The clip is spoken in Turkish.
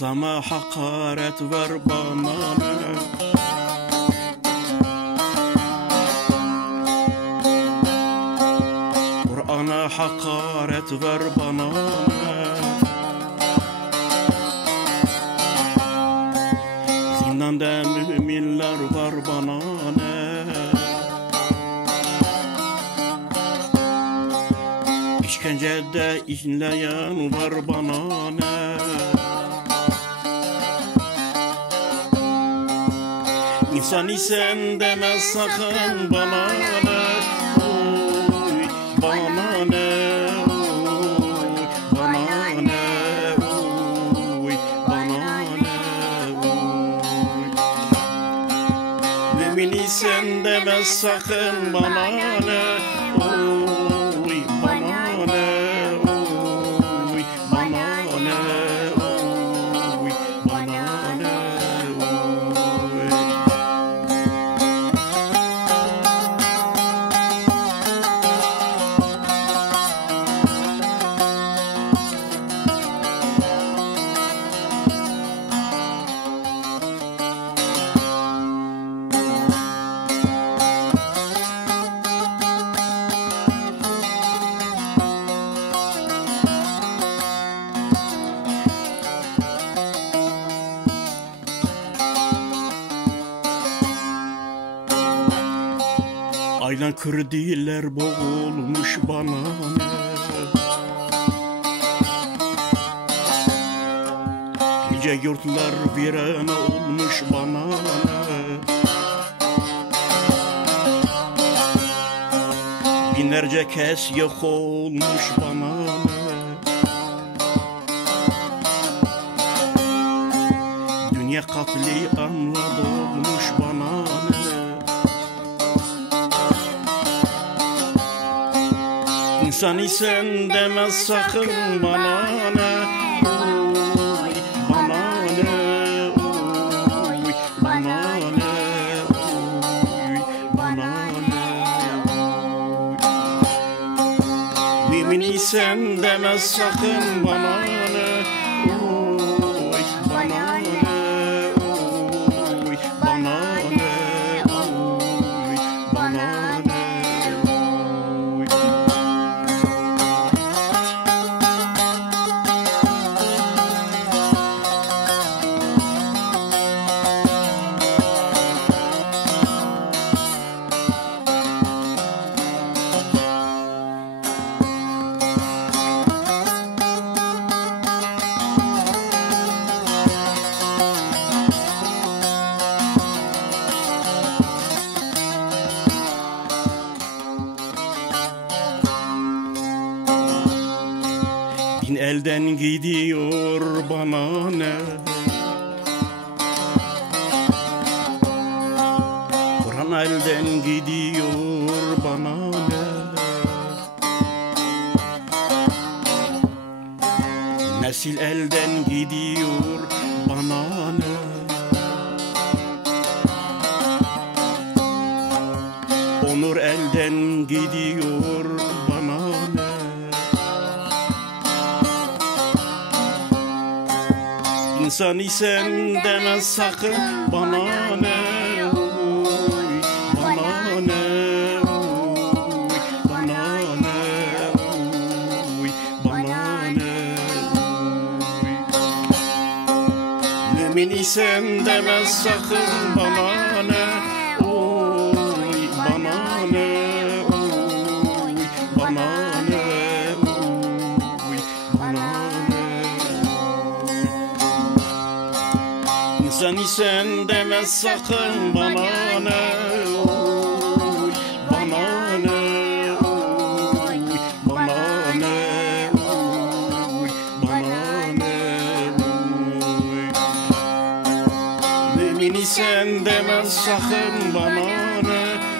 İslam'a hakaret ver bana ne? Kur'an'a hakaret ver bana ne? Zindanda müminler var bana ne? İşkencede izleyen var bana ne? İnsan isen deme sakın bana ne? Oy, bana ne? Oy, bana ne? Oy, bana ne? Oy. Mümin isen deme sakın bana ne? Oy, bana ne? Oy, bana ne? Oy, bana ne? Oy. Aylan kırdiler boğulmuş bana ne? Nice yurtlar virane olmuş bana ne? Binlerce kez yok olmuş bana ne? Dünya katliamla dolmuş bana ne? İnsan isen deme sakın bana ne? Oy, bana ne? Oy, bana ne? Oy, bana ne? Oy. Mümin isen deme sakın bana ne? Oy, bana ne? Oy, bana ne? Oy, bana ne? Din elden gidiyor bana ne? Kur'an elden gidiyor bana ne? Nesil elden gidiyor bana ne? Onur elden gidiyor bana ne? İnsan isen deme sakın bana ne? Oy, bana ne? Oy, bana ne? Oy, bana ne? Oy. Mümin isen deme sakın bana ne? Oy, bana ne? Oy, bana ne? Oy, bana ne? İnsan isen deme sakın bana ne? Oy, bana ne? Oy, bana ne? Oy, bana ne? Oy. Mümin isen deme sakın bana ne?